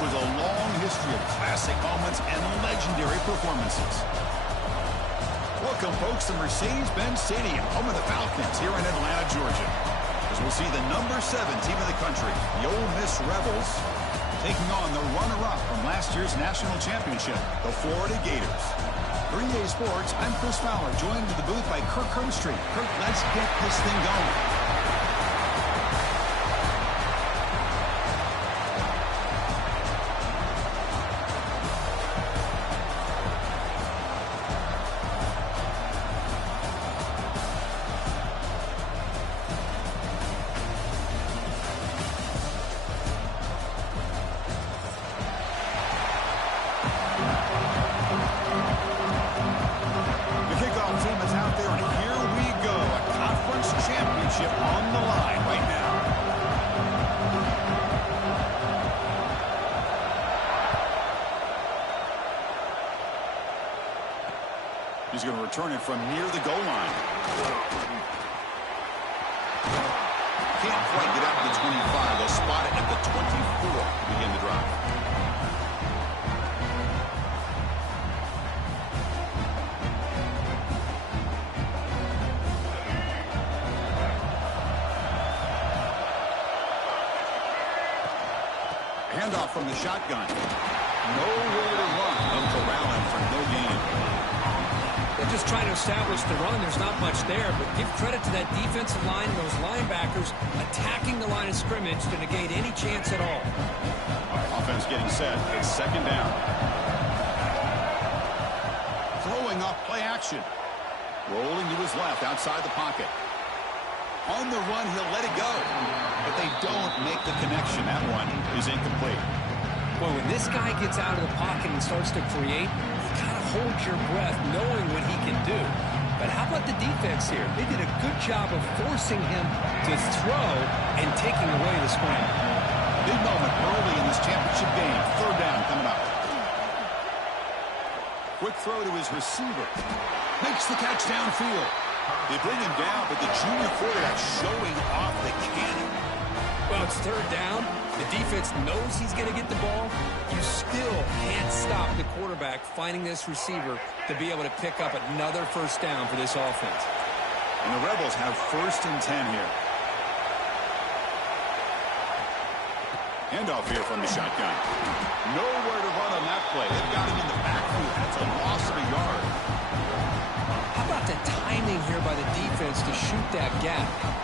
with a long history of classic moments and legendary performances. Welcome, folks, to Mercedes-Benz Stadium, home of the Falcons here in Atlanta, Georgia. As we'll see the number 7 team in the country, the Ole Miss Rebels, taking on the runner-up from last year's national championship, the Florida Gators. For EA Sports, I'm Chris Fowler, joined in the booth by Kirk Herbstreit. Kirk, let's get this thing going. On the line right now. He's going to return it from near the goal line. Can't quite get out to the 25. They'll spot it at the 24 to begin the drive. Handoff from the shotgun. Nowhere to run. They'll corral him for no gain. They're just trying to establish the run. There's not much there, but give credit to that defensive line and those linebackers attacking the line of scrimmage to negate any chance at all. Offense getting set. It's second down. Throwing off play action. Rolling to his left outside the pocket. On the run, he'll let it go. But they don't make the connection. That one is incomplete. Well, when this guy gets out of the pocket and starts to create, you kind of hold your breath knowing what he can do. But how about the defense here? They did a good job of forcing him to throw and taking away the scramble. Big moment early in this championship game. Third down coming up. Quick throw to his receiver. Makes the catch downfield. They bring him down, but the junior quarterback showing off the cannon. Well, it's third down. The defense knows he's going to get the ball. You still can't stop the quarterback finding this receiver to be able to pick up another first down for this offense. And the Rebels have 1st and 10 here. Handoff here from the shotgun. Nowhere to run on that play. They've got him in the backfield. That's a loss of a yard. How about the timing here by the defense to shoot that gap?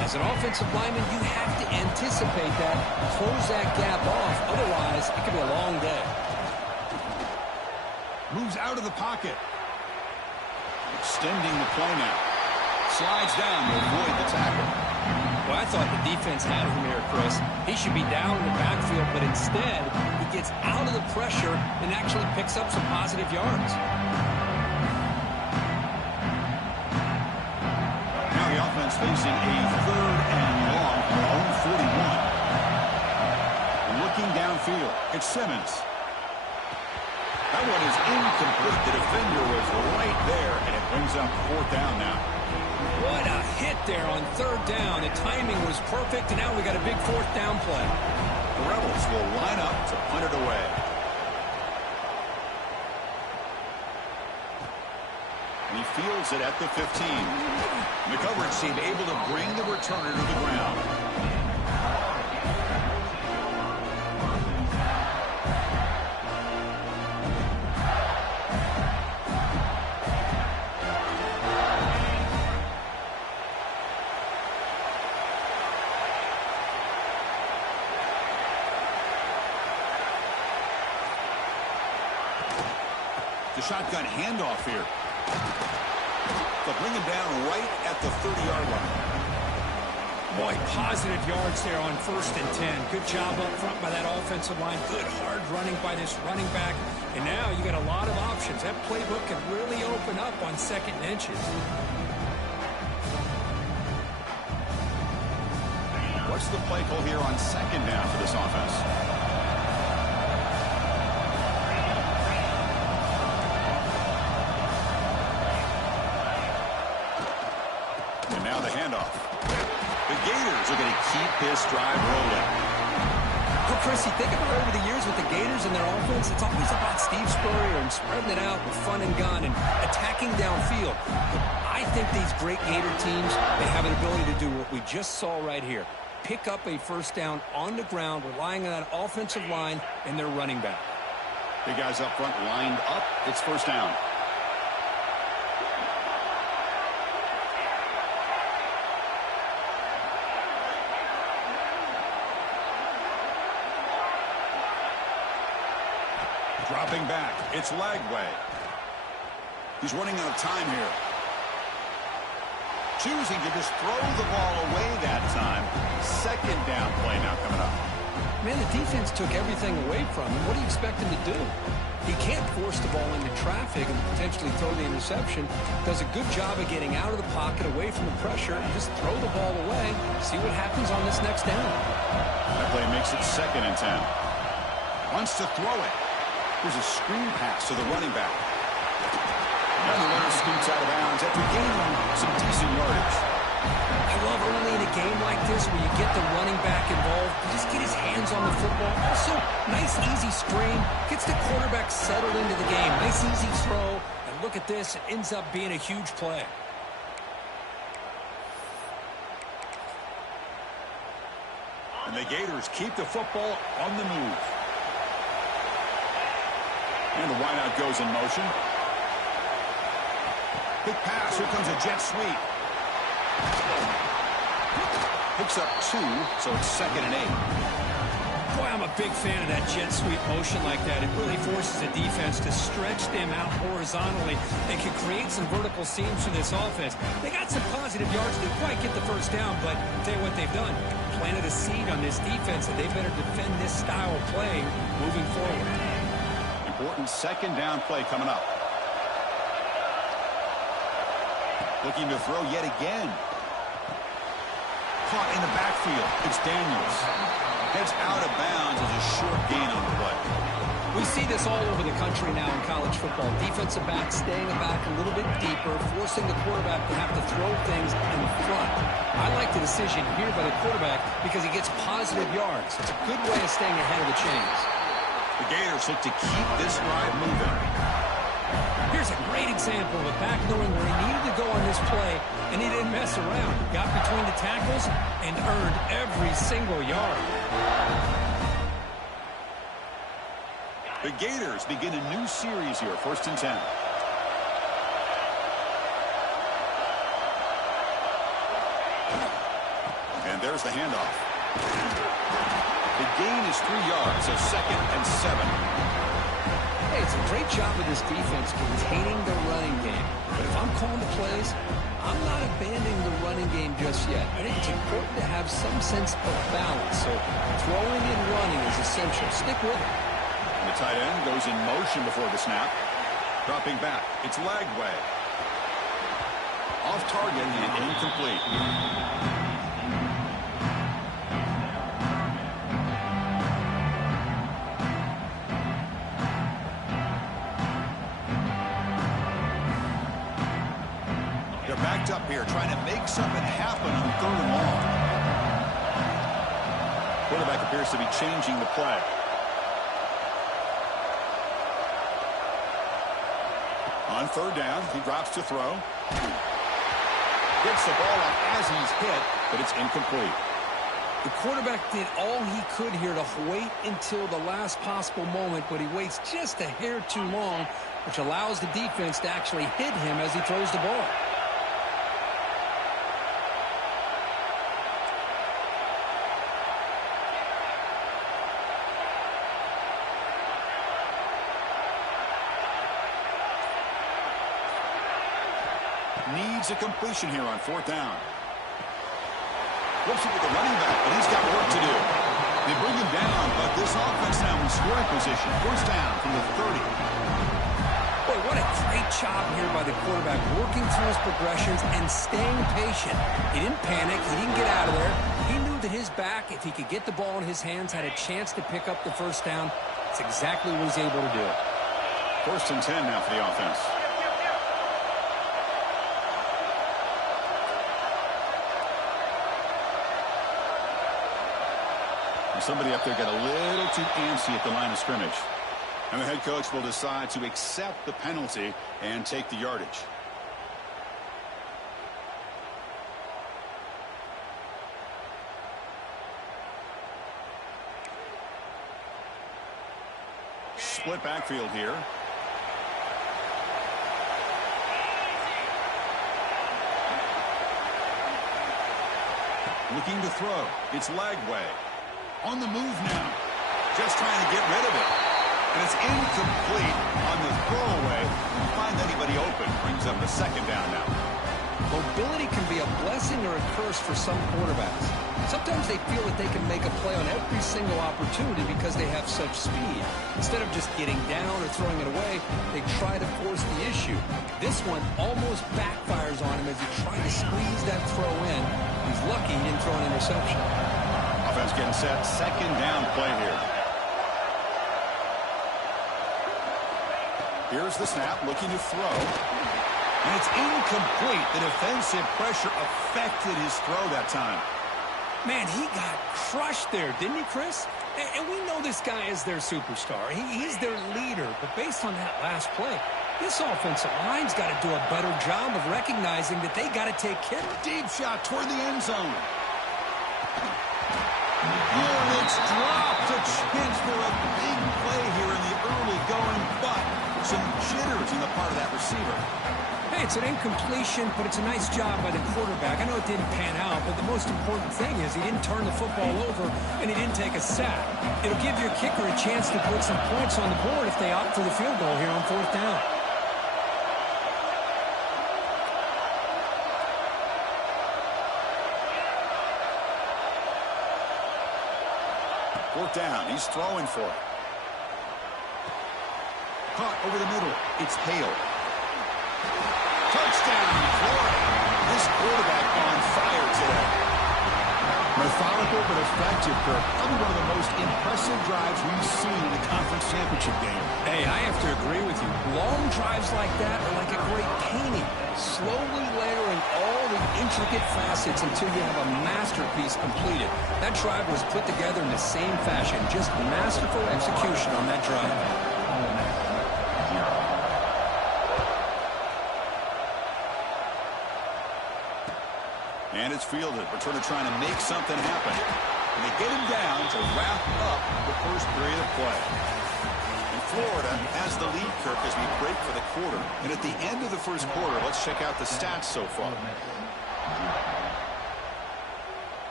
As an offensive lineman, you have to anticipate that, close that gap off. Otherwise, it could be a long day. Moves out of the pocket. Extending the play now. Slides down to avoid the tackle. Well, I thought the defense had him here, Chris. He should be down in the backfield, but instead, he gets out of the pressure and actually picks up some positive yards. Facing a 3rd and long from their own 41. Looking downfield, it's Simmons. That one is incomplete. The defender was right there, and it brings up 4th down now. What a hit there on 3rd down. The timing was perfect, and now we got a big 4th down play. The Rebels will line up to punt it away. He fields it at the 15. The coverage team able to bring the returner to the ground. The shotgun handoff here. They'll bring him down right at the 30-yard line. Boy, positive yards there on 1st and 10. Good job up front by that offensive line. Good hard running by this running back. And now you got a lot of options. That playbook can really open up on 2nd and inches. What's the play call here on 2nd down for this offense? Now the handoff. The Gators are going to keep this drive rolling. Well, Chris, you think about over the years with the Gators, in their offense, it's always about Steve Spurrier and spreading it out with fun and gun and attacking downfield. But I think these great Gator teams, they have an ability to do what we just saw right here. Pick up a first down on the ground, relying on that offensive line and their running back. The guys up front lined up. It's first down. Dropping back, it's Lagway. He's running out of time here. Choosing to just throw the ball away that time. Second down play now coming up. Man, the defense took everything away from him. What do you expect him to do? He can't force the ball into traffic and potentially throw the interception. Does a good job of getting out of the pocket, away from the pressure, and just throw the ball away. See what happens on this next down. That play makes it 2nd and 10. Wants to throw it. Here's a screen pass to the running back. And the runner scoots out of bounds after gaining some decent yardage. I love early in a game like this where you get the running back involved. Just get his hands on the football. Also, nice easy screen. Gets the quarterback settled into the game. Nice easy throw. And look at this. It ends up being a huge play. And the Gators keep the football on the move. And the wideout goes in motion. Big pass. Here comes a jet sweep. Picks up 2, so it's 2nd and 8. Boy, I'm a big fan of that jet sweep motion like that. It really forces the defense to stretch them out horizontally and can create some vertical seams for this offense. They got some positive yards. Didn't quite get the first down, but I'll tell you what they've done. Planted a seed on this defense, and they better defend this style of playing moving forward. Important 2nd down play coming up. Looking to throw yet again. Caught in the backfield. It's Daniels. Heads out of bounds as a short gain on the play. We see this all over the country now in college football. Defensive backs staying back a little bit deeper, forcing the quarterback to have to throw things in front. I like the decision here by the quarterback because he gets positive yards. It's a good way of staying ahead of the chains. The Gators look to keep this drive moving. Here's a great example of a back knowing where he needed to go on this play, and he didn't mess around. Got between the tackles and earned every single yard. The Gators begin a new series here, 1st and 10. And there's the handoff. The gain is 3 yards, so 2nd and 7. Hey, it's a great job of this defense containing the running game. But if I'm calling the plays, I'm not abandoning the running game just yet. I think it's important to have some sense of balance. So throwing and running is essential. Stick with it. And the tight end goes in motion before the snap. Dropping back, it's Lagway. Off target and incomplete. Backed up here, trying to make something happen on 3rd and long. Quarterback appears to be changing the play. On 3rd down, he drops to throw. Gets the ball out as he's hit, but it's incomplete. The quarterback did all he could here to wait until the last possible moment, but he waits just a hair too long, which allows the defense to actually hit him as he throws the ball. Needs a completion here on 4th down. Flips it with the running back, but he's got work to do. They bring him down, but this offense now in scoring position. 1st down from the 30. Boy, what a great job here by the quarterback, working through his progressions and staying patient. He didn't panic. He didn't get out of there. He knew that his back, if he could get the ball in his hands, had a chance to pick up the 1st down. It's exactly what he's able to do. 1st and 10 now for the offense. Somebody up there got a little too antsy at the line of scrimmage. And the head coach will decide to accept the penalty and take the yardage. Split backfield here. Looking to throw. It's Lagway. On the move now. Just trying to get rid of it. And it's incomplete on the throwaway. Didn't find anybody open. Brings up a second down now. Mobility can be a blessing or a curse for some quarterbacks. Sometimes they feel that they can make a play on every single opportunity because they have such speed. Instead of just getting down or throwing it away, they try to force the issue. This one almost backfires on him as he tried to squeeze that throw in. He's lucky he didn't throw an interception. Offense getting set. Second down play here. Here's the snap, looking to throw. And it's incomplete. The defensive pressure affected his throw that time. Man, he got crushed there, didn't he, Chris? And we know this guy is their superstar. He's their leader. But based on that last play, this offensive line's got to do a better job of recognizing that they got to take care. Deep shot toward the end zone. And it's dropped. A chance for a big play here in the early going, but some jitters in the part of that receiver. Hey, it's an incompletion, but it's a nice job by the quarterback. I know it didn't pan out, but the most important thing is he didn't turn the football over and he didn't take a sack. It'll give your kicker a chance to put some points on the board if they opt for the field goal here on fourth down. Fourth down. He's throwing for it. Caught over the middle. It's Hale. Touchdown, Florida. This quarterback on fire today. Methodical but effective, Kirk. Probably one of the most impressive drives we've seen in a conference championship game. Hey, I have to agree with you. Long drives like that are like a great painting. Slowly layering all the intricate facets until you have a masterpiece completed. That drive was put together in the same fashion. Just masterful execution on that drive. And it's fielded. Returner trying to make something happen. And they get him down to wrap up the first period of play. And Florida has the lead, Kirk, as we break for the quarter. And at the end of the first quarter, let's check out the stats so far.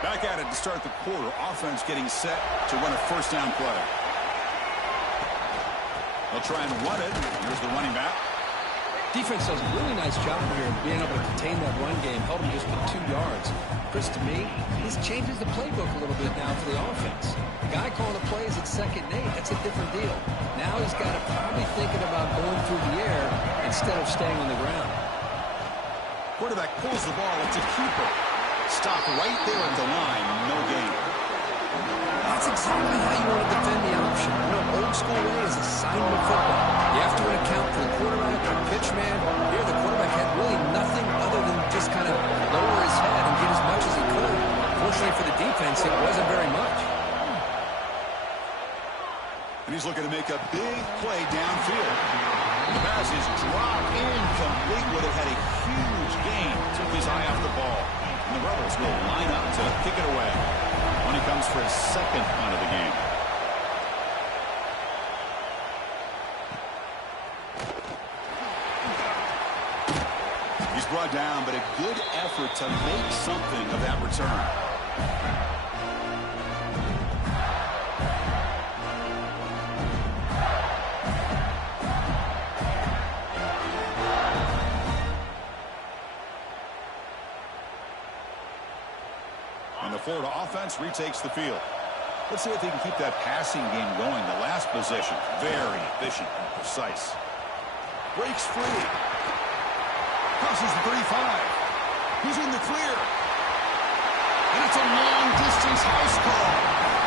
Back at it to start the quarter. Offense getting set to run a first down play. They'll try and run it. Here's the running back. Defense does a really nice job here of being able to contain that run game. Held him just with 2 yards. Chris, to me, this changes the playbook a little bit now for the offense. The guy calling the plays at 2nd and 8, that's a different deal. Now he's got to probably thinking about going through the air instead of staying on the ground. Quarterback pulls the ball. It's a keeper. Stop right there at the line. No gain. That's exactly how you want to defend the option. You know, old school way is assignment football. You have to account for the quarterback or pitch man. Here, the quarterback had really nothing other than just kind of lower his head and get as much as he could. Fortunately for the defense, it wasn't very much. And he's looking to make a big play downfield. The pass is dropped incomplete. Would have had a huge gain. Took his eye off the ball. And the Rebels will line up to kick it away. When he comes for his second punt of the game. He's brought down, but a good effort to make something of that return. And the Florida offense retakes the field. Let's see if they can keep that passing game going. The last possession, very efficient and precise. Breaks free. Crosses the 35. He's in the clear. And it's a long-distance house call.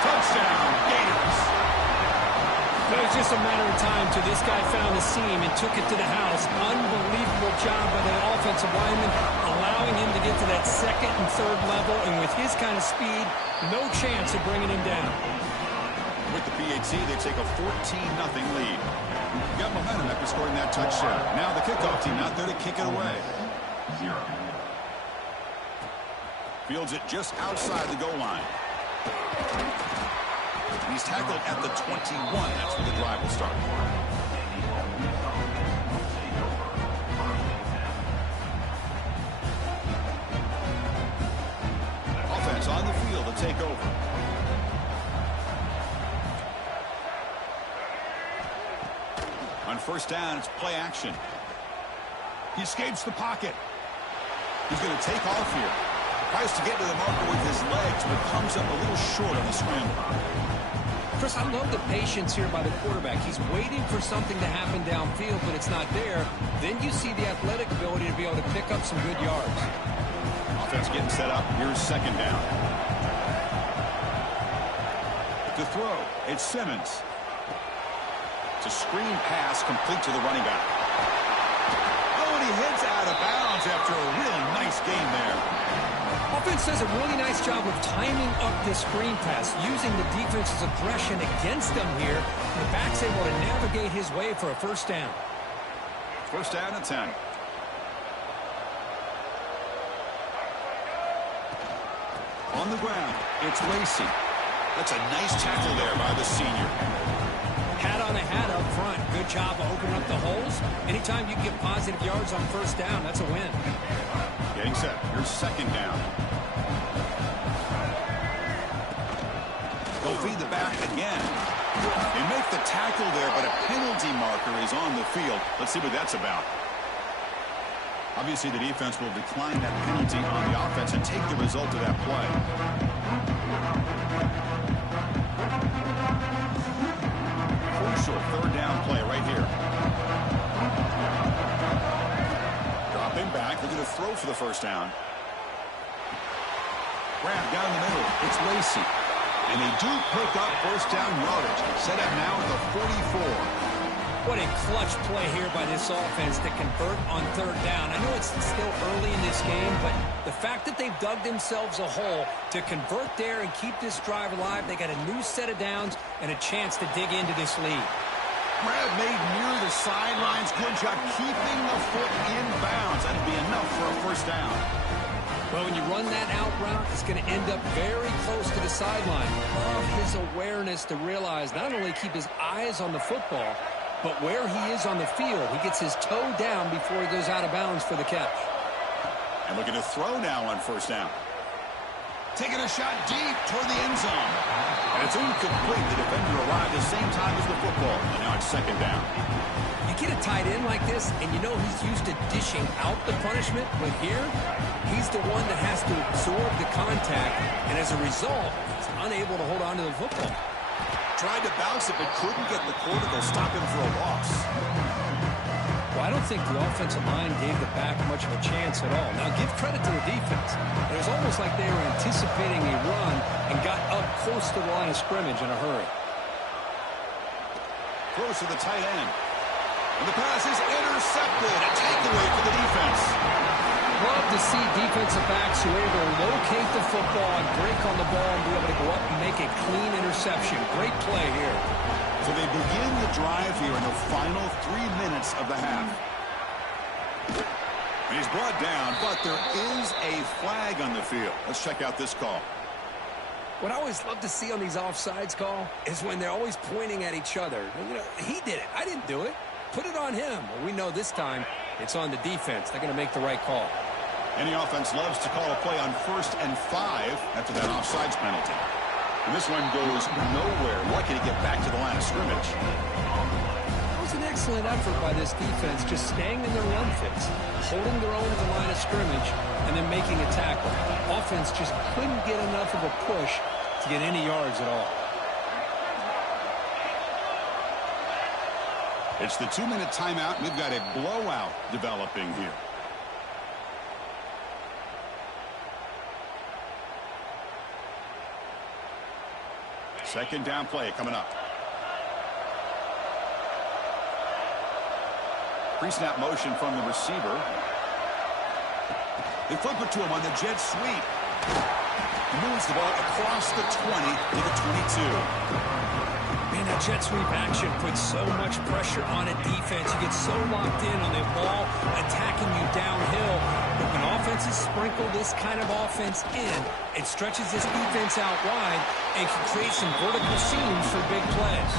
Touchdown, Gators. It was just a matter of time till this guy found the seam and took it to the house. Unbelievable job by the offensive lineman, allowing him to get to that second and third level, and with his kind of speed, no chance of bringing him down. With the PAT, they take a 14-0 lead. Got momentum after scoring that touchdown. Now the kickoff team out there to kick it away. Fields it just outside the goal line. He's tackled at the 21. That's where the drive will start. Offense on the field to take over. On first down, it's play action. He escapes the pocket. He's going to take off here. Tries to get to the marker with his legs, but comes up a little short on the scramble. Chris, I love the patience here by the quarterback. He's waiting for something to happen downfield, but it's not there. Then you see the athletic ability to be able to pick up some good yards. Offense getting set up. Here's second down. To throw, it's Simmons. It's a screen pass complete to the running back. Oh, and he heads out of bounds after a really nice game there. Offense does a really nice job of timing up this screen pass, using the defense's aggression against them here. The back's able to navigate his way for a first down. First down and 10. On the ground, it's Lacy. That's a nice tackle there by the senior. Hat on a hat up front. Good job of opening up the holes. Anytime you get positive yards on first down, that's a win. Getting set. Here's second down. They'll feed the back again. They make the tackle there, but a penalty marker is on the field. Let's see what that's about. Obviously, the defense will decline that penalty on the offense and take the result of that play. Crucial third down play right here. Dropping back, looking to throw for the first down. Grab down the middle. It's Lacy. And they do pick up first down yardage. Set up now at the 44. What a clutch play here by this offense to convert on third down. I know it's still early in this game, but the fact that they've dug themselves a hole to convert there and keep this drive alive, they got a new set of downs and a chance to dig into this lead. Grab made near the sidelines. Good job keeping the foot in bounds. That'd be enough for a first down. Well, when you run that out route, it's going to end up very close to the sideline. Love his awareness to realize not only keep his eyes on the football, but where he is on the field. He gets his toe down before he goes out of bounds for the catch. And looking to throw now on first down. Taking a shot deep toward the end zone. And it's incomplete. The defender arrived at the same time as the football. And now it's second down. You get a tight end like this, and you know he's used to dishing out the punishment, but here, he's the one that has to absorb the contact, and as a result, he's unable to hold on to the football. Tried to bounce it, but couldn't get the corner to stop him for a loss. Well, I don't think the offensive line gave the back much of a chance at all. Now, give credit to the defense. It was almost like they were anticipating a run and got up close to the line of scrimmage in a hurry. Close to the tight end. And the pass is intercepted. A takeaway for the defense. Love to see defensive backs who are able to locate the football and break on the ball and be able to go up and make a clean interception. Great play here. So they begin the drive here in the final 3 minutes of the half. And he's brought down, but there is a flag on the field. Let's check out this call. What I always love to see on these offsides call is when they're always pointing at each other. You know, he did it. I didn't do it. Put it on him. Well, we know this time it's on the defense. They're going to make the right call. Any offense loves to call a play on 1st and 5 after that offsides penalty. And this one goes nowhere. Lucky to get back to the line of scrimmage. That was an excellent effort by this defense, just staying in their run fits, holding their own at the line of scrimmage, and then making a tackle. Offense just couldn't get enough of a push to get any yards at all. It's the 2-minute timeout. We've got a blowout developing here. Second down play coming up. Pre-snap motion from the receiver. They flip it to him on the jet sweep. He moves the ball across the 20 to the 22. Man, that jet sweep action puts so much pressure on a defense. You get so locked in on the ball attacking you downhill. But when offenses sprinkle this kind of offense in, it stretches this defense out wide and can create some vertical seams for big plays.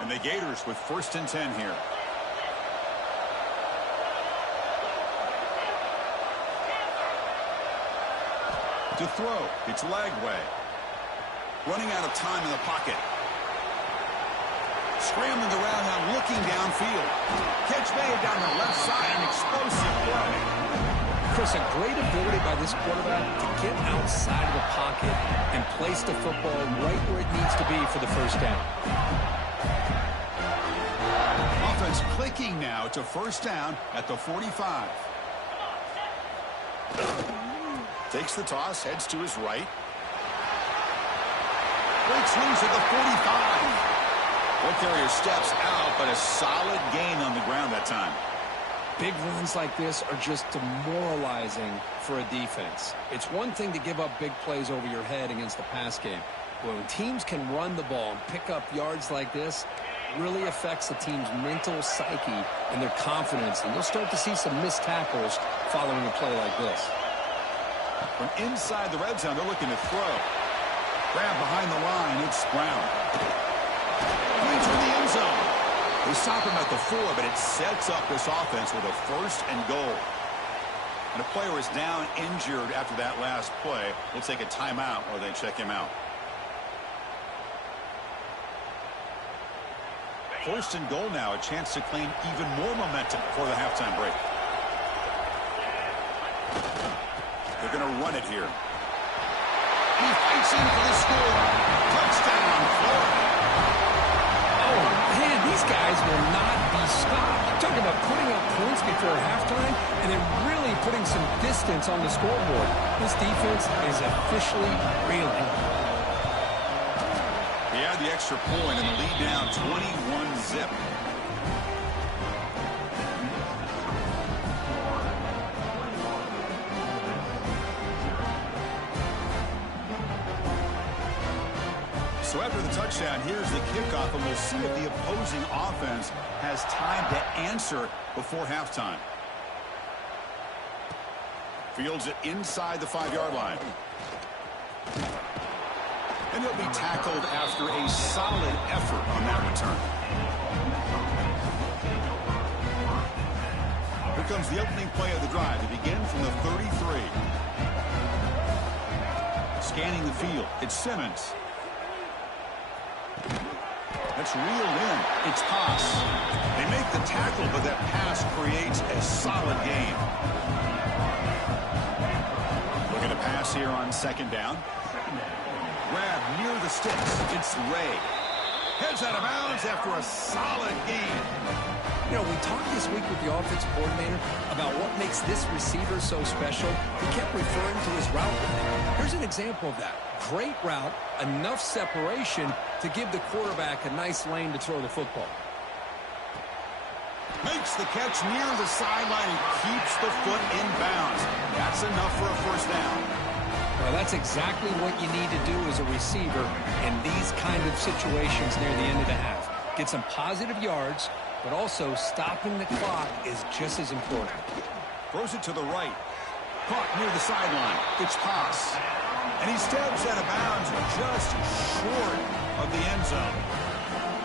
And the Gators with 1st and 10 here. To throw, it's Lagway. Running out of time in the pocket. Scrambling around now, looking downfield. Catch made down the left side, an explosive play. Chris, a great ability by this quarterback to get outside of the pocket and place the football right where it needs to be for the first down. Offense clicking now to 1st down at the 45. Takes the toss, heads to his right. Breaks loose at the 45. Ball carrier steps out, but a solid gain on the ground that time. Big runs like this are just demoralizing for a defense. It's one thing to give up big plays over your head against the pass game. But when teams can run the ball and pick up yards like this, it really affects the team's mental psyche and their confidence. And you'll start to see some missed tackles following a play like this. From inside the red zone, they're looking to throw. Grab behind the line, it's Brown. Leads in the end zone. They stop him at the 4, but it sets up this offense with a 1st and goal. And a player is down injured after that last play. They'll take a timeout or they check him out. 1st and goal now, a chance to claim even more momentum for the halftime break. They're going to run it here. He fights in for the score. Touchdown, Florida. Oh, man, these guys will not be stopped. Talking about putting up points before halftime and then really putting some distance on the scoreboard. This defense is officially reeling. He had the extra point and the lead down 21-zip. So after the touchdown, here's the kickoff, and we'll see if the opposing offense has time to answer before halftime. Fields it inside the 5-yard line. And he'll be tackled after a solid effort on that return. Here comes the opening play of the drive. They begin from the 33. Scanning the field, it's Simmons. That's reeled in. It's pass. They make the tackle, but that pass creates a solid gain. Looking to pass here on 2nd down. Grab near the sticks. It's Ray. Heads out of bounds after a solid gain. You know, we talked this week with the offensive coordinator about what makes this receiver so special. He kept referring to his route running. Here's an example of that. Great route, enough separation to give the quarterback a nice lane to throw the football. Makes the catch near the sideline and keeps the foot in bounds. That's enough for a 1st down. Well, that's exactly what you need to do as a receiver in these kind of situations near the end of the half. Get some positive yards, but also stopping the clock is just as important. Throws it to the right. Caught near the sideline. It's pass. And he steps out of bounds just short of the end zone.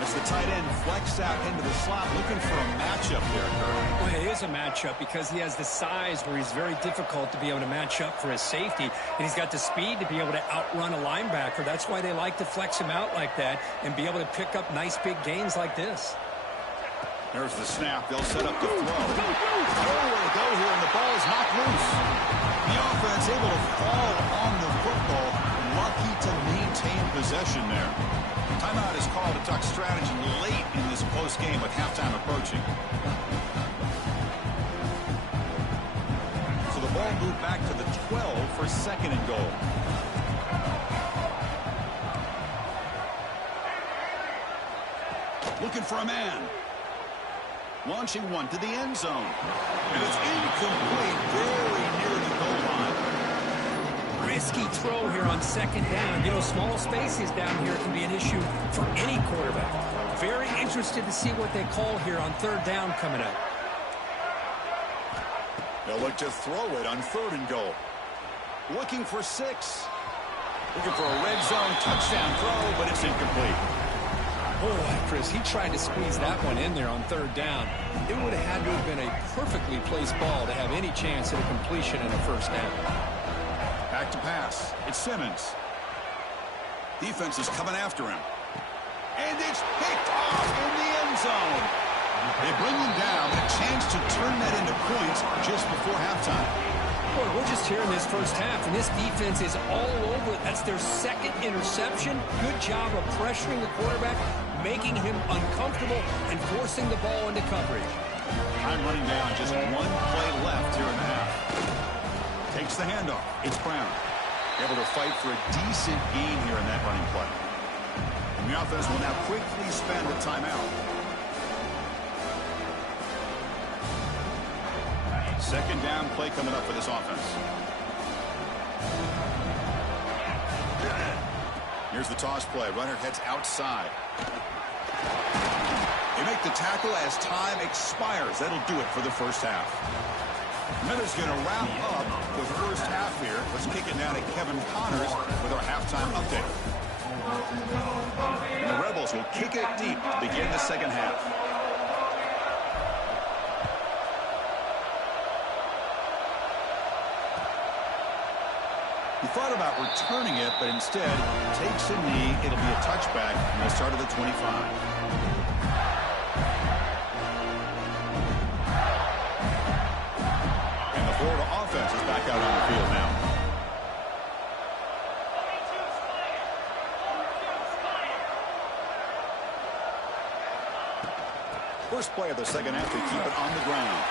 As the tight end flexed out into the slot, looking for a matchup there, Kirk. Well, it is a matchup because he has the size where he's very difficult to be able to match up for his safety, and he's got the speed to be able to outrun a linebacker. That's why they like to flex him out like that and be able to pick up nice big gains like this. There's the snap. They'll set up the throw. Nowhere to go here, and the ball is knocked loose. The offense able to fall on the football, and lucky to maintain possession there. Timeout is called to talk strategy late in this close game with halftime approaching. So the ball moved back to the 12 for second and goal. Looking for a man. Launching one to the end zone. And it's incomplete, very near the goal line. Risky throw here on second down. You know, small spaces down here can be an issue for any quarterback. Very interested to see what they call here on third down coming up. They'll look to throw it on third and goal. Looking for 6. Looking for a red zone touchdown throw, but it's incomplete. Boy, Chris, he tried to squeeze that one in there on third down. It would have had to have been a perfectly placed ball to have any chance at a completion and a first down. Back to pass. It's Simmons. Defense is coming after him. And it's picked off in the end zone. They bring him down, but a chance to turn that into points just before halftime. Boy, we're just here in this first half, and this defense is all over it. That's their second interception. Good job of pressuring the quarterback, making him uncomfortable, and forcing the ball into coverage. Time running down, just one play left here in the half. Takes the handoff. It's Brown. Able to fight for a decent gain here in that running play. And the offense will now quickly spend a timeout. Second down play coming up for this offense. Here's the toss play. Runner heads outside. They make the tackle as time expires. That'll do it for the first half. Miller's going to wrap up the first half here. Let's kick it now to Kevin Connors with our halftime update. And the Rebels will kick it deep to begin the second half. He thought about returning it, but instead takes a knee. It'll be a touchback, and they'll start at the 25. And the Florida offense is back out on the field now. First play of the second half, they keep it on the ground.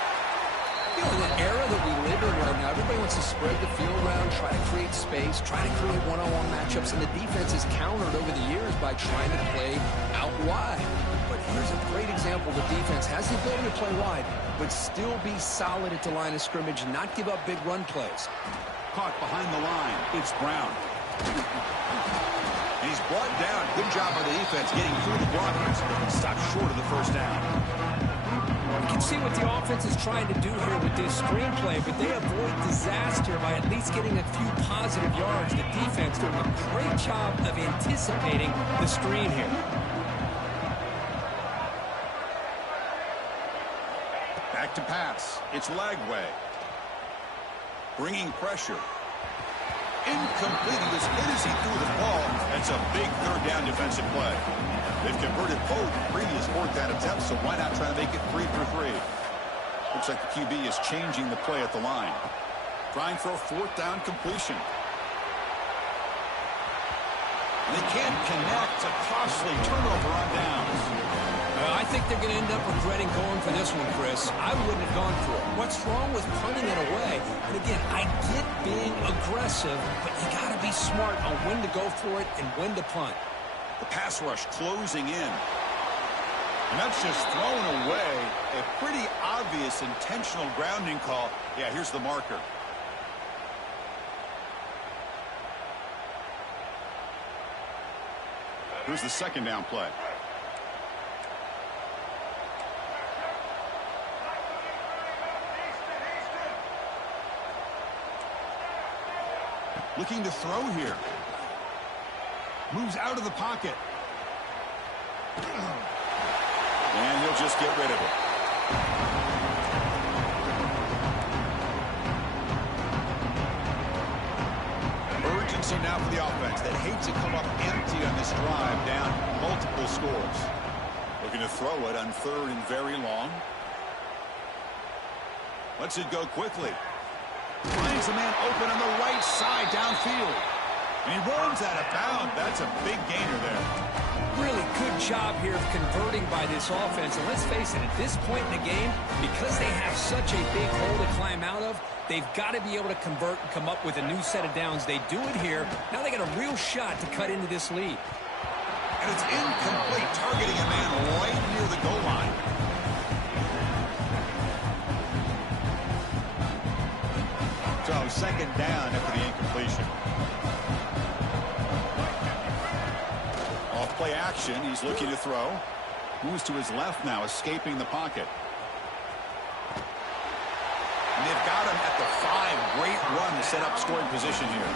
You know, in the era that we live in right now, everybody wants to spread the field around, try to create space, try to create one-on-one matchups, and the defense is countered over the years by trying to play out wide. But here's a great example. The defense has the ability to play wide, but still be solid at the line of scrimmage and not give up big run plays. Caught behind the line. It's Brown. And he's brought down. Good job by the defense getting through the blockers. Stopped short of the first down. You can see what the offense is trying to do here with this screenplay, but they avoid disaster by at least getting a few positive yards. The defense doing a great job of anticipating the screen here. Back to pass. It's Lagway. Bringing pressure. Incomplete. He was hit as he threw the ball. That's a big third down defensive play. They've converted both previous fourth down attempts, so why not try to make it 3 for 3? Looks like the QB is changing the play at the line. Trying for a fourth down completion. And they can't connect. A costly turnover on downs. I think they're going to end up regretting going for this one, Chris. I wouldn't have gone for it. What's wrong with punting it away? And again, I get being aggressive, but you got to be smart on when to go for it and when to punt. The pass rush closing in. And that's just thrown away. A pretty obvious intentional grounding call. Yeah, here's the marker. Here's the second down play. Looking to throw here. Moves out of the pocket. And he'll just get rid of it. Urgency now for the offense that hates to come up empty on this drive, down multiple scores. Looking to throw it on third and very long. Lets it go quickly. Finds a man open on the right side downfield. And he runs out of bounds. That's a big gainer there. Really good job here of converting by this offense. And let's face it, at this point in the game, because they have such a big hole to climb out of, they've got to be able to convert and come up with a new set of downs. They do it here. Now they got a real shot to cut into this lead. And it's incomplete, targeting a man right near the goal line. So second down after the incompletion. Off play action, he's looking to throw. Moves to his left now, escaping the pocket. And they've got him at the 5. Great run to set up scoring position here.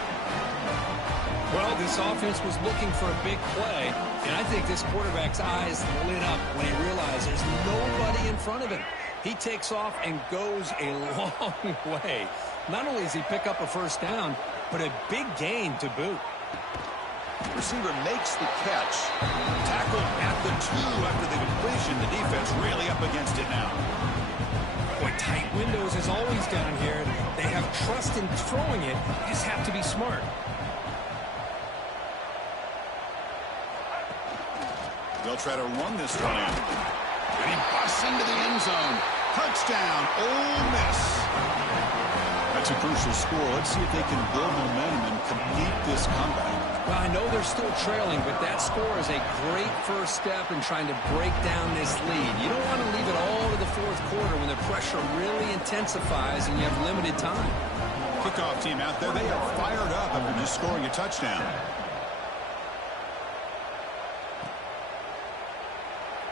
Well, this offense was looking for a big play, and I think this quarterback's eyes lit up when he realized there's nobody in front of him. He takes off and goes a long way. Not only does he pick up a first down, but a big gain to boot. Receiver makes the catch. Tackled at the 2 after the completion. The defense really up against it now. Boy, tight windows is always down here. They have trust in throwing it. You just have to be smart. They'll try to run this one in. And he busts into the end zone. Touchdown, Ole Miss. That's a crucial score. Let's see if they can build momentum and complete this comeback. Well, I know they're still trailing, but that score is a great first step in trying to break down this lead. You don't want to leave it all to the fourth quarter when the pressure really intensifies and you have limited time. Kickoff team out there, they are fired up after just scoring a touchdown.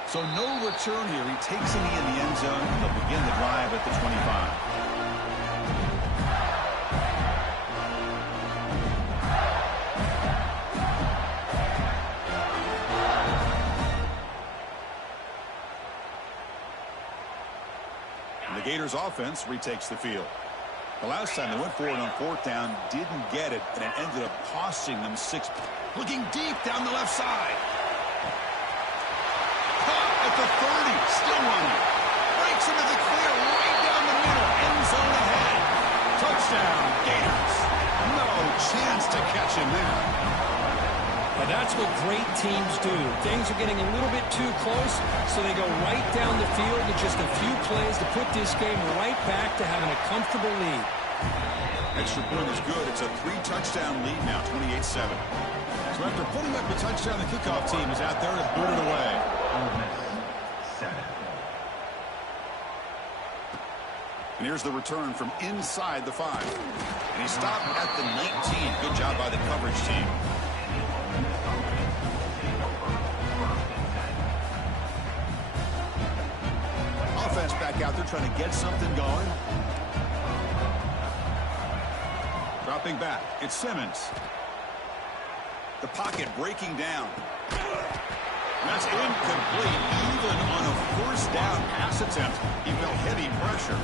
So no return here. He takes a knee in the end zone. They'll begin the drive at the 25. The Gators offense retakes the field. The last time they went for it on fourth down, didn't get it, and it ended up costing them 6. Looking deep down the left side. At the 30, still running. Breaks into the clear, right down the middle. End zone ahead. Touchdown, Gators. No chance to catch him there. Well, that's what great teams do. Things are getting a little bit too close, so they go right down the field with just a few plays to put this game right back to having a comfortable lead. Extra point is good. It's a 3-touchdown lead now, 28-7. So after putting up a touchdown, the kickoff team is out there to boot it away. And here's the return from inside the 5. And he stopped at the 19. Good job by the coverage team. Offense back out there trying to get something going. Dropping back. It's Simmons. The pocket breaking down. That's incomplete. Even on a first down pass attempt, he felt heavy pressure.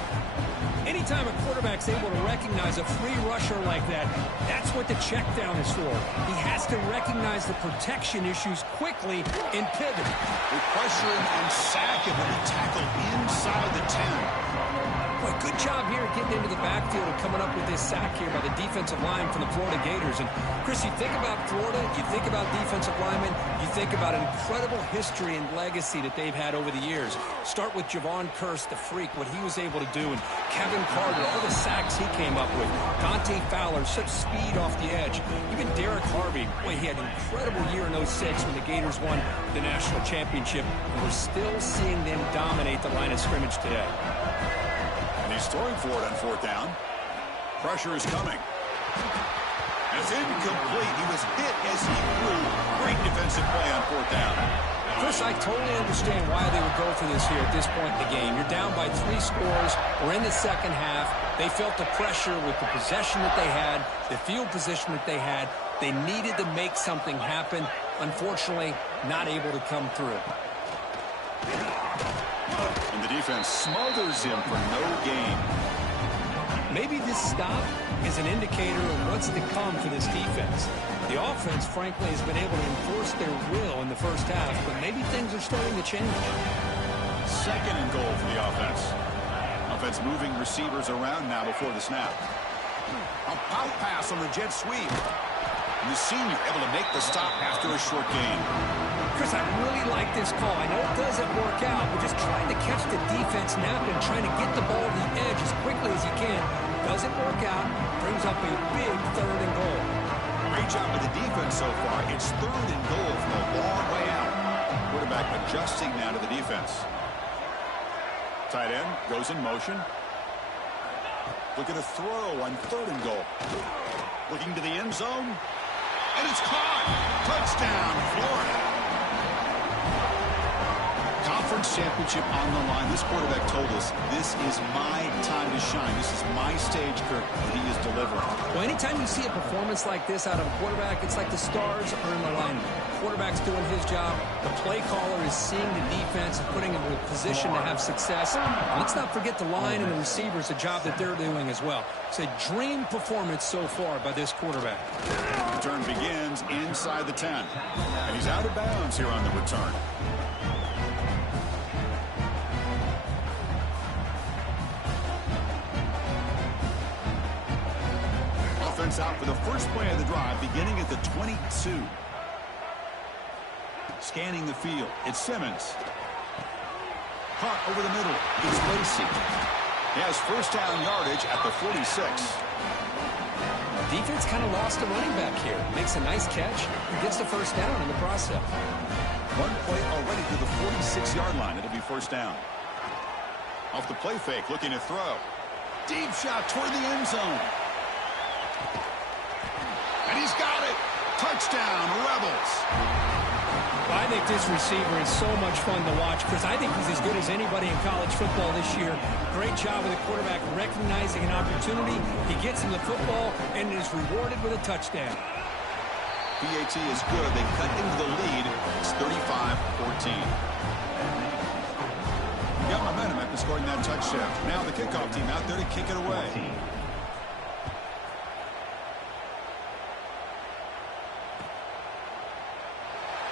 Anytime a quarterback's able to recognize a free rusher like that, that's what the check down is for. He has to recognize the protection issues quickly and pivot. They pressure him and sack him when he tackled inside the 10. Boy, good job here getting into the backfield and coming up with this sack here by the defensive line from the Florida Gators. And, Chris, you think about Florida, you think about defensive linemen, you think about an incredible history and legacy that they've had over the years. Start with Javon Kearse, the freak, what he was able to do, and Kevin Carter, all the sacks he came up with. Dante Fowler, such speed off the edge. Even Derek Harvey, boy, he had an incredible year in 06 when the Gators won the national championship. And we're still seeing them dominate the line of scrimmage today. He's throwing for it on fourth down. Pressure is coming. It's incomplete. He was hit as he threw. Great defensive play on fourth down. Chris, I totally understand why they would go for this here at this point in the game. You're down by 3 scores. We're in the second half. They felt the pressure with the possession that they had, the field position that they had. They needed to make something happen. Unfortunately, not able to come through. And the defense smothers him for no gain. Maybe this stop is an indicator of what's to come for this defense. The offense, frankly, has been able to enforce their will in the first half, but maybe things are starting to change. Second and goal for the offense. Offense moving receivers around now before the snap. A pout pass on the jet sweep. And the senior able to make the stop after a short gain. Chris, I really like this call. I know it doesn't work out, but just trying to catch the defense napping, trying to get the ball to the edge as quickly as you can. Doesn't work out. Brings up a big 3rd and goal. Great job with the defense so far. It's 3rd and goal from a long way out. Quarterback adjusting now to the defense. Tight end goes in motion. Looking to throw on 3rd and goal. Looking to the end zone. And it's caught. Touchdown, Florida. Conference championship on the line. This quarterback told us, this is my time to shine. This is my stage, Kirk, and he is delivering. Well, anytime you see a performance like this out of a quarterback, it's like the stars are in alignment. The quarterback's doing his job. The play caller is seeing the defense and putting him in a position to have success. And let's not forget the line and the receivers, the job that they're doing as well. It's a dream performance so far by this quarterback. Return begins inside the 10. And he's out of bounds here on the return. Offense out for the first play of the drive, beginning at the 22. Scanning the field, it's Simmons. Caught over the middle, it's Lacy. He has first down yardage at the 46. Defense kind of lost a running back here. Makes a nice catch, gets the first down in the process. One play already to the 46-yard line. It'll be first down. Off the play fake, looking to throw. Deep shot toward the end zone. And he's got it. Touchdown, Rebels. Well, I think this receiver is so much fun to watch because I think he's as good as anybody in college football this year. Great job with the quarterback recognizing an opportunity. He gets him the football and is rewarded with a touchdown. PAT is good. They cut into the lead. It's 35-14. Got momentum after scoring that touchdown. Now the kickoff team out there to kick it away.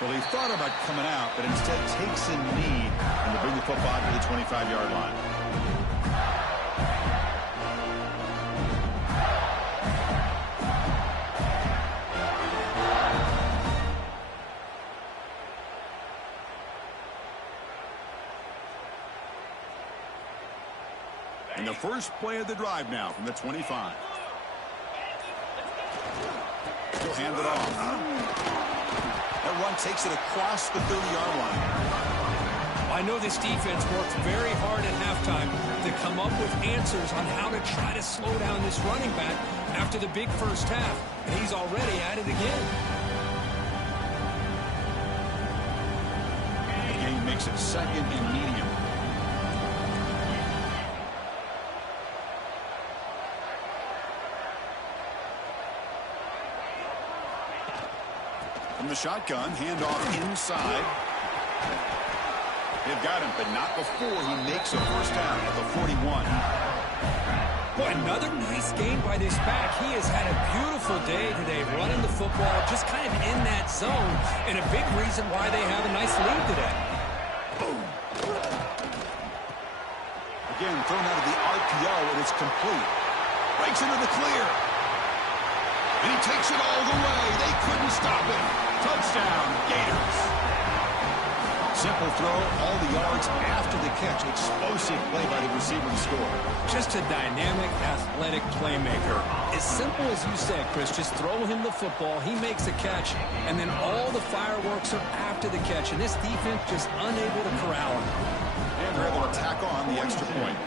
Well, he thought about coming out, but instead takes a knee and to bring the football to the 25-yard line. And the first play of the drive now from the 25. He'll hand it off. That run takes it across the 30-yard line. I know this defense worked very hard at halftime to come up with answers on how to try to slow down this running back after the big first half. And he's already at it again. The game makes it 2nd and medium. From the shotgun, handoff inside. They've got him, but not before he makes a first down at the 41. Boy, another nice game by this back. He has had a beautiful day today running the football, just kind of in that zone, and a big reason why they have a nice lead today. Boom. Again, thrown out of the RPO, and it's complete. Breaks into the clear. And he takes it all the way. They couldn't stop him. Touchdown, Gators. Simple throw, all the yards after the catch. Explosive play by the receiver to score. Just a dynamic, athletic playmaker. As simple as you said, Chris, just throw him the football. He makes a catch, and then all the fireworks are after the catch. And this defense just unable to corral him. And they're able to tack on the extra point.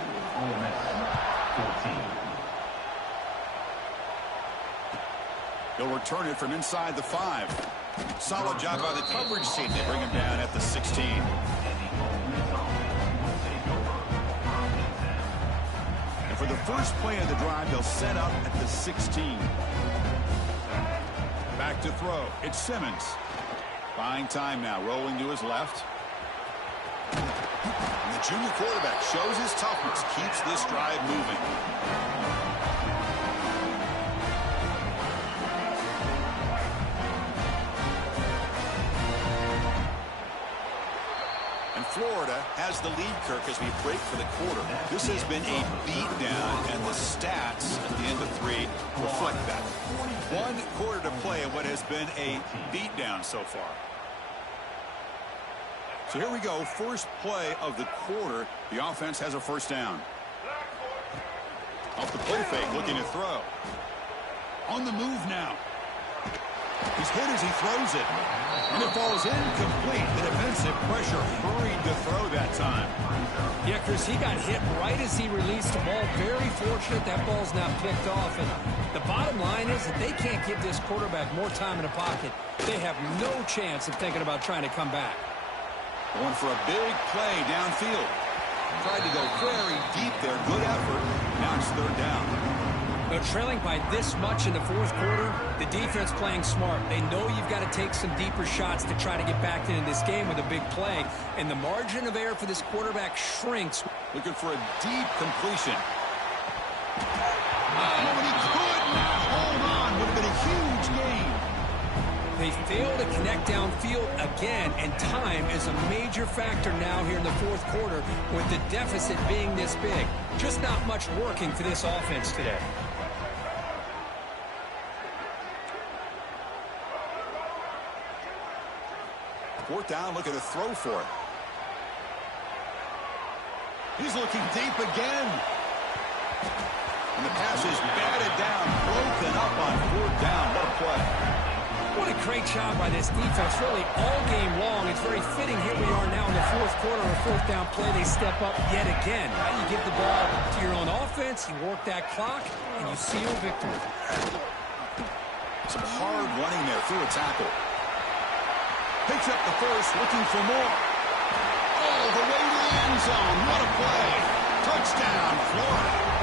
He'll return it from inside the 5. Solid job by the coverage team. They bring him down at the 16. And for the first play of the drive, they'll set up at the 16. Back to throw. It's Simmons. Buying time now. Rolling to his left. And the junior quarterback shows his toughness. Keeps this drive moving. Florida has the lead, Kirk, as we break for the quarter. This has been a beatdown, and the stats at the end of 3 reflect that. 1 quarter to play in what has been a beatdown so far. So here we go, first play of the quarter. The offense has a first down. Off the play fake, looking to throw. On the move now. He's hit as he throws it. And it falls incomplete. The defensive pressure hurried to throw that time. Yeah, Chris, he got hit right as he released the ball. Very fortunate that ball's now picked off. And the bottom line is that they can't give this quarterback more time in the pocket. They have no chance of thinking about trying to come back. Going for a big play downfield. Tried to go very deep there. Good effort. Now it's third down. But trailing by this much in the fourth quarter, the defense playing smart. They know you've got to take some deeper shots to try to get back into this game with a big play. And the margin of error for this quarterback shrinks. Looking for a deep completion. Oh, and he could not hold on. Would have been a huge gain. They fail to connect downfield again, and time is a major factor now here in the fourth quarter with the deficit being this big. Just not much working for this offense today. Fourth down, look at a throw for it. He's looking deep again. And the pass is batted down, broken up on fourth down. What a play. What a great job by this defense, really all game long. It's very fitting here we are now in the fourth quarter, a fourth down play. They step up yet again. Now you give the ball to your own offense, you work that clock, and you seal victory. Some hard running there through a tackle. Picks up the first, looking for more. Oh, the way to the end zone. What a play. Touchdown, Florida.